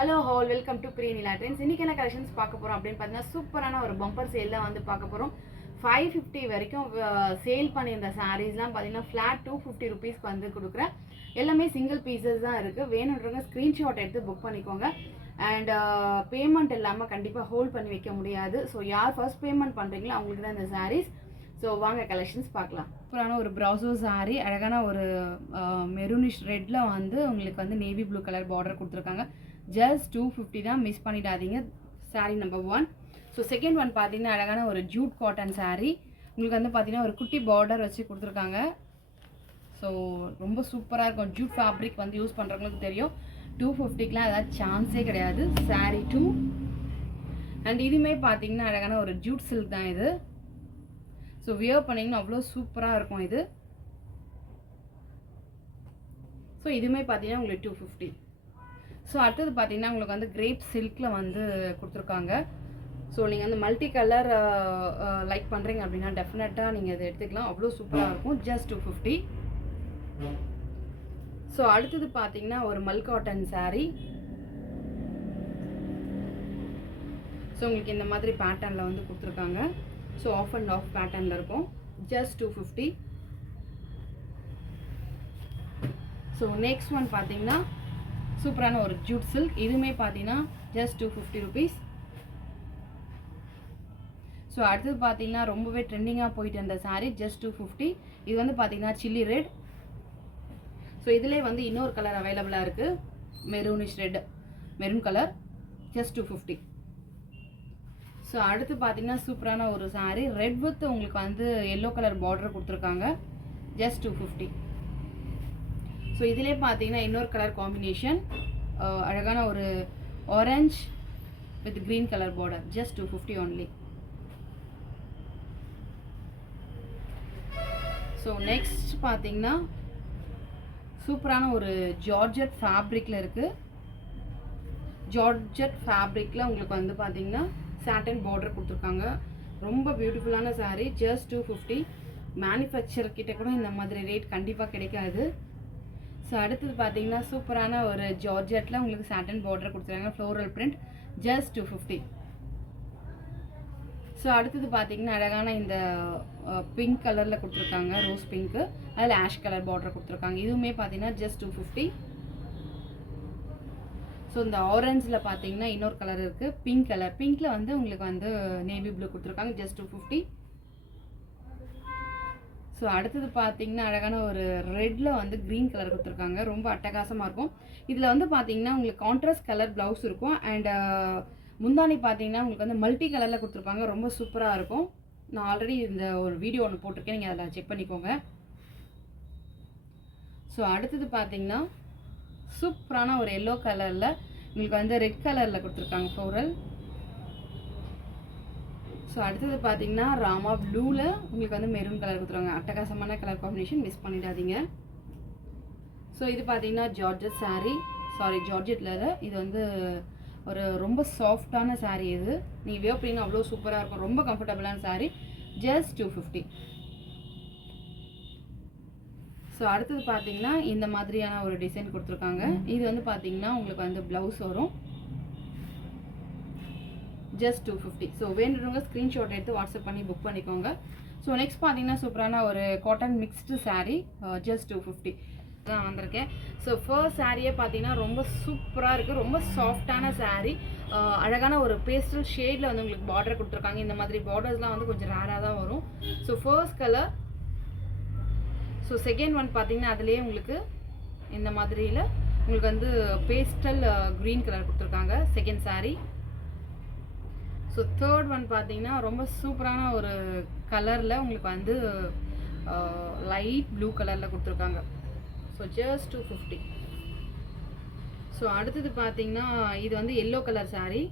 Hello all welcome to Priyanila trends. இன்றைக்கி என்ன collections பார்க்க போகிறோம் அப்படின்னு பார்த்தீங்கன்னா சூப்பரான ஒரு பம்பர் சேல் தான் வந்து பார்க்க போகிறோம். 550 வரைக்கும் சேல் பண்ணியிருந்த சாரீஸ்லாம் பார்த்தீங்கன்னா ஃப்ளாட் 250 ருபீஸ்க்கு வந்து கொடுக்குறேன். எல்லாமே சிங்கிள் பீசஸ் தான் இருக்குது. வேணுன்றவங்க ஸ்க்ரீன்ஷாட் எடுத்து புக் பண்ணிக்கோங்க. அண்ட் பேமெண்ட் இல்லாமல் கண்டிப்பாக ஹோல்ட் பண்ணி வைக்க முடியாது. ஸோ யார் ஃபர்ஸ்ட் பேமெண்ட் பண்ணுறீங்களோ அவங்களுக்கு தான் இந்த சாரீஸ். ஸோ வாங்க கலெக்ஷன்ஸ் பார்க்கலாம். சூப்பரான ஒரு ப்ரௌசோ சாரீ, அழகான ஒரு மெரூனிஷ் ரெட்டில் வந்து உங்களுக்கு வந்து நேவி ப்ளூ கலர் பார்டர் கொடுத்துருக்காங்க. ஜஸ்ட் 250 தான், மிஸ் பண்ணிடாதீங்க. Sari number 1. So second one பார்த்தீங்கன்னா அழகான ஒரு ஜூட் காட்டன் சாரீ. உங்களுக்கு வந்து பார்த்தீங்கன்னா ஒரு குட்டி பார்டர் வச்சு கொடுத்துருக்காங்க. ஸோ ரொம்ப சூப்பராக இருக்கும். ஜூட் ஃபேப்ரிக் வந்து யூஸ் பண்ணுறவங்களுக்கு தெரியும். 250க்குலாம் ஏதாவது சான்ஸே கிடையாது. சாரீ 2. அண்ட் இதுவுமே பார்த்தீங்கன்னா அழகான ஒரு ஜூட் சில்க் தான் இது. ஸோ வியர் பண்ணிங்கன்னா அவ்வளோ சூப்பராக இருக்கும் இது. ஸோ இதுவுமே பார்த்தீங்கன்னா உங்களுக்கு 250. ஸோ அடுத்தது பார்த்தீங்கன்னா உங்களுக்கு வந்து கிரேப் சில்கில் வந்து கொடுத்துருக்காங்க. ஸோ நீங்கள் வந்து மல்டி கலர் லைக் பண்ணுறீங்க அப்படின்னா டெஃபினட்டாக நீங்கள் இதை எடுத்துக்கலாம். அவ்வளோ சூப்பராக இருக்கும். ஜஸ்ட் 250. ஸோ அடுத்தது பார்த்தீங்கன்னா ஒரு மல் காட்டன் சாரீ. ஸோ உங்களுக்கு இந்த மாதிரி பேட்டர்னில் வந்து கொடுத்துருக்காங்க. ஸோ ஆஃப் அண்ட் ஆஃப் பேட்டர்னில் இருக்கும். ஜஸ்ட் 250. ஸோ நெக்ஸ்ட் ஒன் பார்த்தீங்கன்னா சூப்பரான ஒரு ஜூட் சில்க். இதுவுமே பார்த்தீங்கன்னா ஜஸ்ட் 250 ருபீஸ். ஸோ அடுத்தது பார்த்தீங்கன்னா ரொம்பவே ட்ரெண்டிங்காக போயிட்டு இருந்த சாரீ. ஜஸ்ட் 250. இது வந்து பார்த்தீங்கன்னா சில்லி ரெட். ஸோ இதிலே வந்து இன்னொரு கலர் அவைலபிளாக இருக்குது. Maroonish red, maroon colour. Just 250. So அடுத்து பார்த்தீங்கன்னா சூப்பரான ஒரு சாரீ. ரெட் வித் உங்களுக்கு வந்து எல்லோ கலர் பார்டர் கொடுத்துருக்காங்க. ஜஸ்ட் 250. ஸோ இதிலே பார்த்தீங்கன்னா இன்னொரு கலர் காம்பினேஷன், அழகான ஒரு orange with green colour border. Just 250 only. So next பார்த்தீங்கன்னா சூப்பரான ஒரு ஜார்ஜெட் ஃபேப்ரிக்கில் இருக்குது. ஜார்ஜெட் ஃபேப்ரிக்கில் உங்களுக்கு வந்து பார்த்தீங்கன்னா சாட்டன் பார்டர் கொடுத்துருக்காங்க. ரொம்ப பியூட்டிஃபுல்லான சாரீ. ஜஸ்ட் 250. மேனுஃபேக்சர் கிட்ட கூட இந்த மாதிரி ரேட் கண்டிப்பாக கிடைக்காது. ஸோ அடுத்தது பார்த்தீங்கன்னா சூப்பரான ஒரு ஜார்ஜெட்டில் உங்களுக்கு சாட்டன் பார்டர் கொடுத்துருக்காங்க. Floral print. ஜஸ்ட் 250. ஸோ அடுத்தது பார்த்தீங்கன்னா அழகான இந்த பிங்க் கலரில் கொடுத்துருக்காங்க. ரோஸ் பிங்க்கு, அதில் ஆஷ் கலர் பார்டர் கொடுத்துருக்காங்க. இதுவுமே பார்த்தீங்கன்னா ஜஸ்ட் 250. ஸோ இந்த ஆரஞ்சில் பார்த்தீங்கன்னா இன்னொரு கலர் இருக்குது, பிங்க் கலர். பிங்க்கில் வந்து உங்களுக்கு வந்து நேவி ப்ளூ கொடுத்துருக்காங்க. ஜஸ்ட் 250. ஸோ அடுத்தது பார்த்தீங்கன்னா அழகான ஒரு ரெட்டில் வந்து க்ரீன் கலர் கொடுத்துருக்காங்க. ரொம்ப அட்டகாசமாக இருக்கும். இதில் வந்து பார்த்தீங்கன்னா உங்களுக்கு கான்ட்ராஸ்ட் கலர் ப்ளவுஸ் இருக்கும். அண்ட் முந்தானி பார்த்தீங்கன்னா உங்களுக்கு வந்து மல்டி கலரில் கொடுத்துருப்பாங்க. ரொம்ப சூப்பராக இருக்கும். நான் ஆல்ரெடி இந்த ஒரு வீடியோ ஒன்று போட்டிருக்கேன், நீங்கள் அதில் செக் பண்ணிக்கோங்க. ஸோ அடுத்தது பார்த்தீங்கன்னா சூப்பரான ஒரு எல்லோ கலரில் உங்களுக்கு வந்து ரெட் கலரில் கொடுத்துருக்காங்க ஃப்ளோரல். ஸோ அடுத்தது பார்த்தீங்கன்னா ராமா ப்ளூவில் உங்களுக்கு வந்து மெரூன் கலர் கொடுத்துருவாங்க. அட்டகாசமான கலர் காம்பினேஷன், மிஸ் பண்ணிடாதீங்க. ஸோ இது பார்த்தீங்கன்னா ஜார்ஜெட் சாரீ. சாரி, ஜார்ஜெட்டில் இது வந்து ஒரு ரொம்ப சாஃப்டான சாரீ. இது நீங்கள் வியர் பண்ணிங்கன்னா அவ்வளோ சூப்பராக இருக்கும். ரொம்ப கம்ஃபர்டபுளான சாரீ. ஜஸ்ட் 250. ஸோ அடுத்தது பார்த்தீங்கன்னா இந்த மாதிரியான ஒரு டிசைன் கொடுத்துருக்காங்க. இது வந்து பார்த்தீங்கன்னா உங்களுக்கு வந்து ப்ளவுஸ் வரும். ஜஸ்ட் 250. ஸோ வேணுறவங்க ஸ்க்ரீன்ஷாட் எடுத்து வாட்ஸ்அப் பண்ணி புக் பண்ணிக்கோங்க. ஸோ நெக்ஸ்ட் பார்த்தீங்கன்னா சூப்பரான ஒரு காட்டன் மிக்ஸ்டு சாரீ. ஜஸ்ட் 250 தான் வந்திருக்கேன். ஸோ ஃபர்ஸ்ட் சாரியே பார்த்தீங்கன்னா ரொம்ப சூப்பராக இருக்குது. ரொம்ப சாஃப்டான சாரீ. அழகான ஒரு பேஸ்டல் ஷேடில் வந்து உங்களுக்கு பார்டர் கொடுத்துருக்காங்க. இந்த மாதிரி பார்டர்ஸ்லாம் வந்து கொஞ்சம் ரேராக தான் வரும். So first colour. So second one பார்த்தீங்கன்னா அதுலேயே உங்களுக்கு இந்த மாதிரியில் உங்களுக்கு வந்து பேஸ்டல் க்ரீன் கலர் கொடுத்துருக்காங்க. Second sari. So third one பார்த்தீங்கன்னா ரொம்ப சூப்பரான ஒரு கலரில் உங்களுக்கு வந்து லைட் ப்ளூ கலரில் கொடுத்துருக்காங்க. So just 250. ஸோ அடுத்தது பார்த்தீங்கன்னா இது வந்து எல்லோ கலர் சாரீ.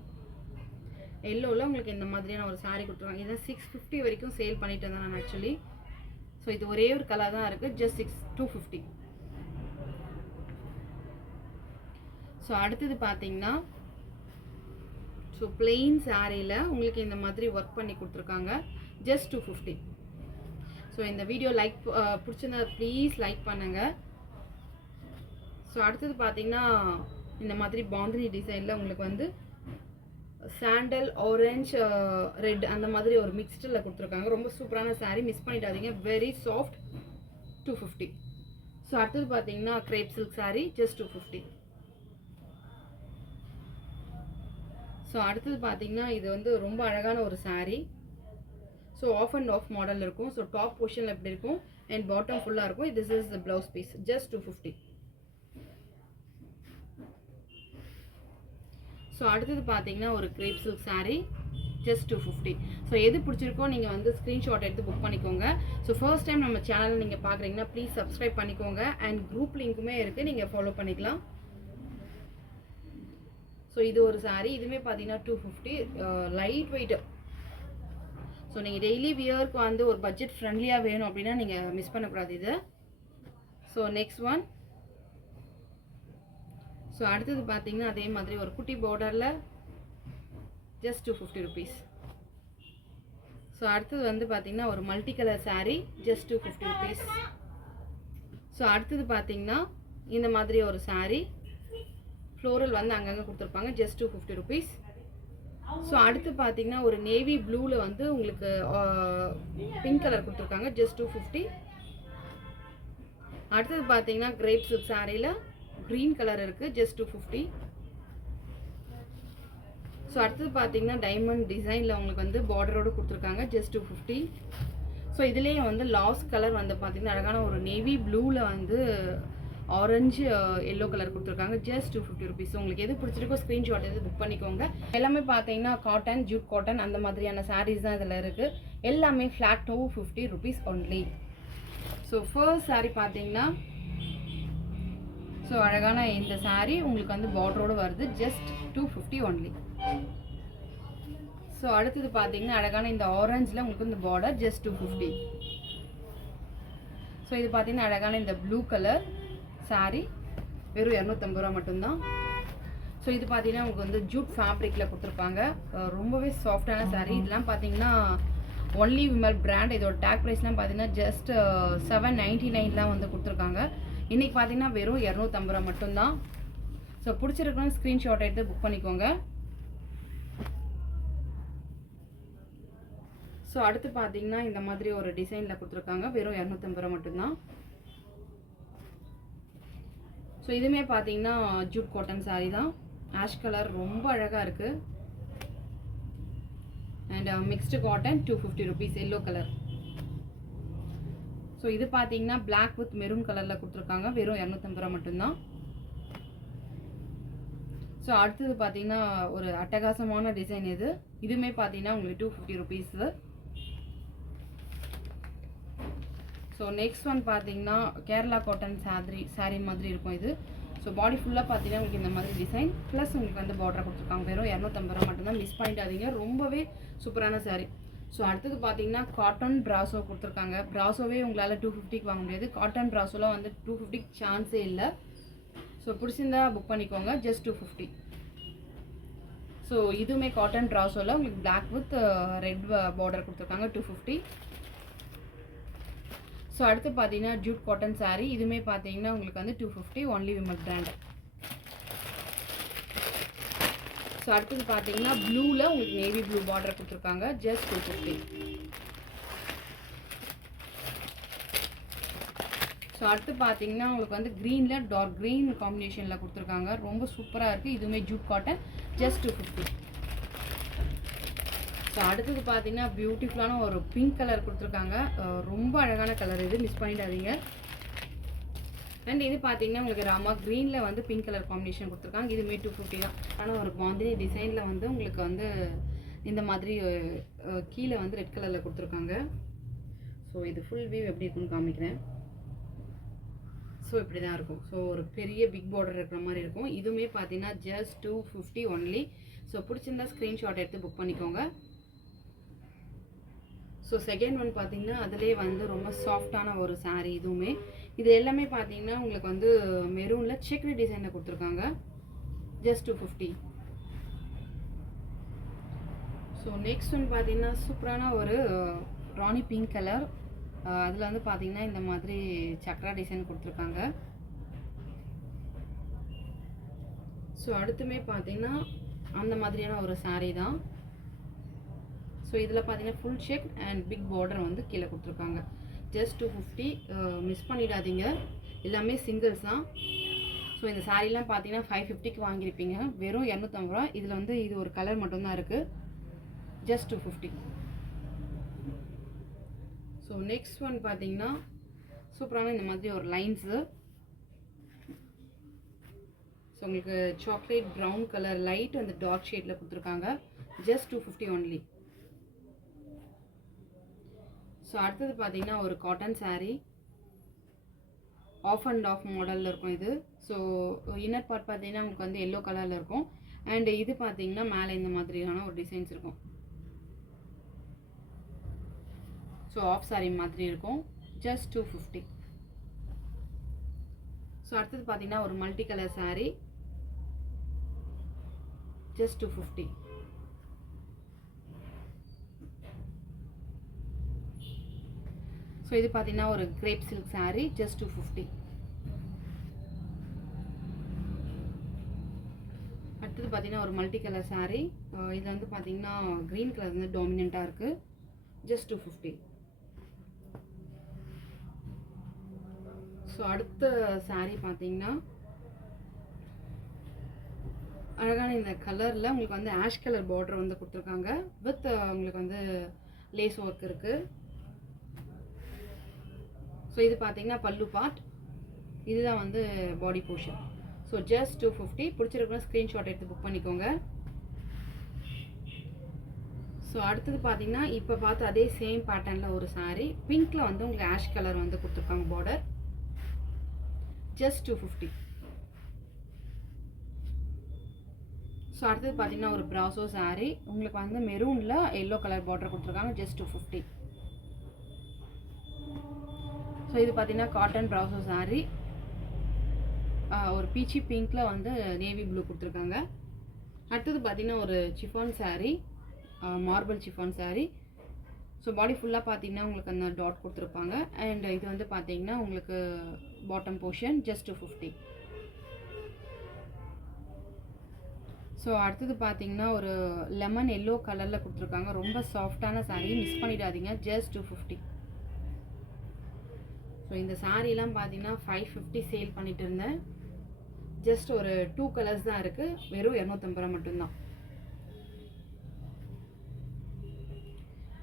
எல்லோவில் உங்களுக்கு இந்த மாதிரியான ஒரு சாரீ கொடுத்துருக்காங்க. இதை 650 வரைக்கும் சேல் பண்ணிட்டு இருந்தேன் நான் ஆக்சுவலி. ஸோ இது ஒரே ஒரு கலர் தான் இருக்குது. ஜஸ்ட் 250. ஸோ அடுத்தது பார்த்தீங்கன்னா ஸோ பிளெயின் சாரியில் உங்களுக்கு இந்த மாதிரி ஒர்க் பண்ணி கொடுத்துருக்காங்க. ஜஸ்ட் 250. ஸோ இந்த வீடியோ லைக் பிடிச்சிருந்தா ப்ளீஸ் லைக் பண்ணுங்கள். ஸோ அடுத்தது பார்த்தீங்கன்னா இந்த மாதிரி பாந்தினி டிசைனில் உங்களுக்கு வந்து சாண்டல் ஆரஞ்ச் ரெட் அந்த மாதிரி ஒரு மிக்ஸ்டில் கொடுத்துருக்காங்க. ரொம்ப சூப்பரான சாரீ, மிஸ் பண்ணிடாதீங்க. Very soft, 250. ஸோ அடுத்தது பார்த்தீங்கன்னா crepe silk sari, just 250. So அடுத்தது பார்த்தீங்கன்னா இது வந்து ரொம்ப அழகான ஒரு sari. So half and half model இருக்கும். ஸோ டாப் போர்ஷனில் எப்படி இருக்கும் அண்ட் பாட்டம் ஃபுல்லாக இருக்கும். This is the blouse piece, just 250. So அடுத்தது பார்த்தீங்கன்னா ஒரு crepe silk sari, just 250. So எது பிடிச்சிருக்கோ நீங்கள் வந்து ஸ்க்ரீன்ஷாட் எடுத்து புக் பண்ணிக்கோங்க. ஸோ ஃபர்ஸ்ட் டைம் நம்ம சேனல் நீங்கள் பார்க்குறீங்கன்னா ப்ளீஸ் சப்ஸ்கிரைப் பண்ணிக்கோங்க. அண்ட் குரூப் லிங்க்குமே இருக்குது, நீங்கள் ஃபாலோ பண்ணிக்கலாம். ஸோ இது ஒரு சாரீ, இதுவுமே பார்த்தீங்கன்னா 250, லைட் வெயிட். ஸோ நீங்கள் டெய்லி வியருக்கு வந்து ஒரு பட்ஜெட் ஃப்ரெண்ட்லியாக வேணும் அப்படின்னா நீங்கள் மிஸ் பண்ணக்கூடாது இது. So next one. ஸோ அடுத்தது பார்த்தீங்கன்னா அதே மாதிரி ஒரு குட்டி பார்டரில் ஜஸ்ட் 250 ருபீஸ். ஸோ அடுத்தது வந்து பார்த்தீங்கன்னா ஒரு multi colour sari, just 250 rupees. So அடுத்தது பார்த்தீங்கன்னா இந்த மாதிரி ஒரு சாரீ, ஃப்ளோரல் வந்து அங்கங்கே கொடுத்துருப்பாங்க, ஜஸ்ட் 250 ருபீஸ். ஸோ அடுத்து பார்த்தீங்கன்னா ஒரு நேவி ப்ளூவில் வந்து உங்களுக்கு பிங்க் கலர் கொடுத்துருக்காங்க, ஜஸ்ட் 250. அடுத்தது பார்த்தீங்கன்னா கிரேப் சில்க் சாரியில் க்ரீன் கலர் இருக்குது, ஜஸ்ட் 250. ஸோ அடுத்தது பார்த்தீங்கன்னா டைமண்ட் டிசைனில் உங்களுக்கு வந்து பார்டரோடு கொடுத்துருக்காங்க, ஜஸ்ட் 250. ஸோ இதுலேயே வந்து லாஸ்ட் கலர் வந்து பார்த்தீங்கன்னா அழகான ஒரு நேவி ப்ளூவில் வந்து ஆரஞ்சு எல்லோ கலர் கொடுத்துருக்காங்க, ஜஸ்ட் 250 ருபீஸ். உங்களுக்கு எது பிடிச்சிருக்கோ ஸ்க்ரீன்ஷாட் எது புக் பண்ணிக்கோங்க. எல்லாமே பார்த்தீங்கன்னா காட்டன், ஜூட் காட்டன் அந்த மாதிரியான சாரீஸ் தான் இதில் இருக்குது. எல்லாமே flat 250 rupees only. So first sari பார்த்தீங்கன்னா ஸோ அழகான இந்த சாரீ உங்களுக்கு வந்து பார்டரோடு வருது, ஜஸ்ட் 250 ஒன்லி. ஸோ அடுத்தது பார்த்தீங்கன்னா அழகான இந்த ஆரஞ்சில் உங்களுக்கு இந்த பார்டர், ஜஸ்ட் 250. ஸோ இது பார்த்தீங்கன்னா அழகான இந்த ப்ளூ கலர் சாரீ, வெறும் 250 ரூபா மட்டும்தான். ஸோ இது பார்த்தீங்கன்னா உங்களுக்கு வந்து ஜூட் ஃபேப்ரிக்கில் கொடுத்துருப்பாங்க, ரொம்பவே சாஃப்டான சாரீ. இதெல்லாம் பார்த்தீங்கன்னா ஒன்லி விமல் பிராண்ட். இதோட டேக் ப்ரைஸ்லாம் பார்த்தீங்கன்னா ஜஸ்ட் 799 வந்து கொடுத்துருக்காங்க. இன்றைக்கி பார்த்தீங்கன்னா வெறும் 250 ரூபா மட்டும்தான். ஸோ பிடிச்சிருக்கணும் ஸ்க்ரீன்ஷாட் எடுத்து புக் பண்ணிக்கோங்க. ஸோ அடுத்து பார்த்தீங்கன்னா இந்த மாதிரி ஒரு டிசைனில் கொடுத்துருக்காங்க, வெறும் 250 ரூபா மட்டும்தான். ஸோ இதுவுமே பார்த்தீங்கன்னா ஜூட் காட்டன் சாரீ தான், ஆஷ் கலர், ரொம்ப அழகாக இருக்குது. And mixed cotton, 250 rupees, yellow colour. So இது பார்த்தீங்கன்னா பிளாக் வித் மெரூன் கலரில் கொடுத்துருக்காங்க, வெறும் 250 ரூபா மட்டும்தான். ஸோ அடுத்தது பார்த்தீங்கன்னா ஒரு அட்டகாசமான டிசைன் இது, இதுவுமே பார்த்தீங்கன்னா உங்களுக்கு 250 ருபீஸு. ஸோ நெக்ஸ்ட் ஒன் பார்த்தீங்கன்னா கேரளா காட்டன் சாரீ மாதிரி இருக்கும் இது. ஸோ பாடி ஃபுல்லாக பார்த்தீங்கன்னா உங்களுக்கு இந்த மாதிரி டிசைன் ப்ளஸ் உங்களுக்கு வந்து பார்டர் கொடுத்துருக்காங்க, வெறும் 250 ரூபா மட்டும்தான், மிஸ் பண்ணிடாதீங்க. ரொம்பவே சூப்பரான சாரீ. ஸோ அடுத்தது பார்த்தீங்கன்னா காட்டன் ப்ராசோ கொடுத்துருக்காங்க. ப்ராசோவே உங்களால் 250க்கு வாங்க முடியாது, காட்டன் ப்ராசோலாம் வந்து 250க்கு சான்ஸே இல்லை. ஸோ பிடிச்சிருந்தா புக் பண்ணிக்கோங்க, ஜஸ்ட் 250. ஸோ இதுவுமே காட்டன் ப்ராசோவில் உங்களுக்கு பிளாக் வித் ரெட் பார்டர் கொடுத்துருக்காங்க, 250. ஸோ அடுத்து பார்த்தீங்கன்னா ஜூட் காட்டன் சாரீ, இதுவுமே பார்த்தீங்கன்னா உங்களுக்கு வந்து 250, ஒன்லி விமல் பிராண்ட். ஸோ அடுத்தது பார்த்தீங்கன்னா ப்ளூவில் உங்களுக்கு நேவி ப்ளூ பார்டர் கொடுத்துருக்காங்க, ஜஸ்ட் 250. ஸோ அடுத்து பார்த்தீங்கன்னா உங்களுக்கு வந்து க்ரீனில் டார்க் க்ரீன் காம்பினேஷனில் கொடுத்துருக்காங்க, ரொம்ப சூப்பராக இருக்குது. இதுவுமே ஜூட் காட்டன், ஜஸ்ட் 250. ஸோ அடுத்தது பார்த்தீங்கன்னா பியூட்டிஃபுல்லான ஒரு பிங்க் கலர் கொடுத்துருக்காங்க, ரொம்ப அழகான கலர் இது, மிஸ் பண்ணிடாதீங்க. அண்ட் இது பார்த்தீங்கன்னா உங்களுக்கு ராமா க்ரீனில் வந்து பிங்க் கலர் காம்பினேஷன் கொடுத்துருக்காங்க, இதுவுமே 250 தான். ஆனால் ஒரு பாந்தினி டிசைனில் வந்து உங்களுக்கு வந்து இந்த மாதிரி கீழே வந்து ரெட் கலரில் கொடுத்துருக்காங்க. ஸோ இது ஃபுல் வியூ எப்படி இருக்குன்னு காமிக்கிறேன். ஸோ இப்படி தான் இருக்கும். ஸோ ஒரு பெரிய பிக் பார்டர் இருக்கிற மாதிரி இருக்கும். இதுவுமே பார்த்தீங்கன்னா ஜஸ்ட் 250 ஒன்லி. ஸோ பிடிச்சிருந்தா ஸ்க்ரீன்ஷாட் எடுத்து புக் பண்ணிக்கோங்க. ஸோ செகண்ட் ஒன் பார்த்தீங்கன்னா அதிலே வந்து ரொம்ப சாஃப்டான ஒரு சாரீ. இதுவுமே இது எல்லாமே பார்த்தீங்கன்னா உங்களுக்கு வந்து மெரூனில் செக்ரி டிசைனில் கொடுத்துருக்காங்க, ஜஸ்ட் 250. ஸோ நெக்ஸ்ட் ஒன் பார்த்தீங்கன்னா சூப்பரான ஒரு ராணி பிங்க் கலர், அதில் வந்து பார்த்தீங்கன்னா இந்த மாதிரி சக்ரா டிசைன் கொடுத்துருக்காங்க. ஸோ அடுத்துமே பார்த்தீங்கன்னா அந்த மாதிரியான ஒரு saree தான். ஸோ இதில் பார்த்தீங்கன்னா full check and big border வந்து கீழே கொடுத்துருக்காங்க. ஜஸ்ட் 250. மிஸ் பண்ணிடாதீங்க, எல்லாமே சிங்கிள்ஸ் தான். ஸோ இந்த சாரீலாம் பார்த்தீங்கன்னா 550க்கு வாங்கியிருப்பீங்க, வெறும் 250 ரூபா. இதில் வந்து இது ஒரு கலர் மட்டும்தான் இருக்குது, ஜஸ்ட் 250. ஸோ நெக்ஸ்ட் ஒன் பார்த்தீங்கன்னா சூப்பரான இந்த மாதிரி ஒரு லைன்ஸு. ஸோ உங்களுக்கு சாக்லேட் ப்ரௌன் கலர் லைட் வந்து டார்க் ஷேடில் கொடுத்துருக்காங்க, ஜஸ்ட் 250 ஒன்லி. ஸோ அடுத்தது பார்த்தீங்கன்னா ஒரு cotton saree, half and half மாடலில் இருக்கும் இது. ஸோ இன்னர் பார்ட் பார்த்தீங்கன்னா உங்களுக்கு வந்து எல்லோ கலரில் இருக்கும். அண்ட் இது பார்த்தீங்கன்னா மேலே இந்த மாதிரியான ஒரு டிசைன்ஸ் இருக்கும். ஸோ ஆஃப் saree மாதிரி இருக்கும், ஜஸ்ட் 250. ஸோ அடுத்தது பார்த்தீங்கன்னா ஒரு multi colour saree, just 250. So இது பார்த்தீங்கன்னா ஒரு கிரேப் சில்க் saree, ஜஸ்ட் 250. அடுத்தது பார்த்தீங்கன்னா ஒரு மல்டி கலர் saree. இது வந்து பார்த்தீங்கன்னா க்ரீன் கலர் வந்து டாமினண்ட்டாக இருக்குது, ஜஸ்ட் 250. ஸோ அடுத்த saree பார்த்தீங்கன்னா அழகான இந்த கலரில் உங்களுக்கு வந்து ஆஷ் கலர் பார்டர் வந்து கொடுத்துருக்காங்க, வித் உங்களுக்கு வந்து லேஸ் ஒர்க் இருக்குது. ஸோ இது பார்த்தீங்கன்னா பல்லு பார்ட், இதுதான் வந்து பாடி போர்ஷன். So just 250. பிடிச்சிருக்குன்னா ஸ்க்ரீன்ஷாட் எடுத்து புக் பண்ணிக்கோங்க. ஸோ அடுத்தது பார்த்தீங்கன்னா இப்போ பார்த்து அதே சேம் பேட்டர்னில் ஒரு saree, பிங்க்கில் வந்து உங்களுக்கு ஆஷ் கலர் வந்து கொடுத்துருக்காங்க பார்டர், ஜஸ்ட் 250. ஸோ அடுத்தது பார்த்தீங்கன்னா ஒரு ப்ராசோ saree, உங்களுக்கு வந்து மெரூனில் எல்லோ கலர் பார்டர் கொடுத்துருக்காங்க, ஜஸ்ட் 250. ஸோ இது பார்த்தீங்கன்னா காட்டன் ப்ராசோ saree, ஒரு பீச்சி பிங்க்கில் வந்து நேவி ப்ளூ கொடுத்துருக்காங்க. அடுத்தது பார்த்தீங்கன்னா ஒரு chiffon saree, marble chiffon saree. So body ஃபுல்லாக பார்த்தீங்கன்னா உங்களுக்கு அந்த டாட் கொடுத்துருப்பாங்க. அண்ட் இது வந்து பார்த்தீங்கன்னா உங்களுக்கு பாட்டம் போர்ஷன், ஜஸ்ட் 250. ஸோ அடுத்தது பார்த்தீங்கன்னா ஒரு லெமன் எல்லோ கலரில் கொடுத்துருக்காங்க, ரொம்ப சாஃப்டான saree, மிஸ் பண்ணிடாதீங்க, ஜஸ்ட் 250. ஸோ இந்த சாரீலாம் பார்த்தீங்கன்னா 550 சேல் பண்ணிட்டு இருந்தேன், ஜஸ்ட் ஒரு 2 கலர்ஸ் தான் இருக்குது, வெறும் 250 ரூபா மட்டும்தான்.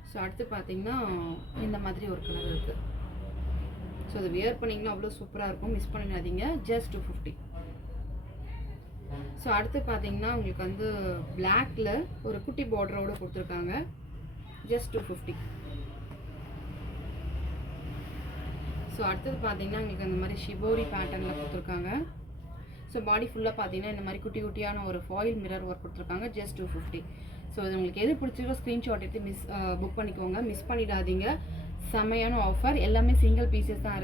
ஸோ அடுத்து பார்த்தீங்கன்னா இந்த மாதிரி ஒரு கலர் இருக்குது. ஸோ அதை வியர் பண்ணிங்கன்னா அவ்வளோ சூப்பராக இருக்கும், மிஸ் பண்ணிடாதீங்க, ஜஸ்ட் 250. ஸோ அடுத்து பார்த்தீங்கன்னா உங்களுக்கு வந்து பிளாக்ல ஒரு குட்டி பார்டரோடு கொடுத்துருக்காங்க, ஜஸ்ட் 250. ஸோ அடுத்தது பார்த்தீங்கன்னா உங்களுக்கு அந்த மாதிரி ஷிபோரி பேட்டர்னில் கொடுத்துருக்காங்க. ஸோ பாடி ஃபுல்லாக பார்த்தீங்கன்னா இந்த மாதிரி குட்டி குட்டியான ஒரு ஃபாயில் மிரர் ஒர்க் கொடுத்துருக்காங்க, ஜஸ்ட் 250. ஸோ இது உங்களுக்கு எது பிடிச்சிருக்கோ ஸ்க்ரீன்ஷாட் எடுத்து புக் பண்ணிக்கோங்க, மிஸ் பண்ணிடாதீங்க. செம்மையான ஆஃபர், எல்லாமே சிங்கிள் பீசஸ் தான் இருக்குது.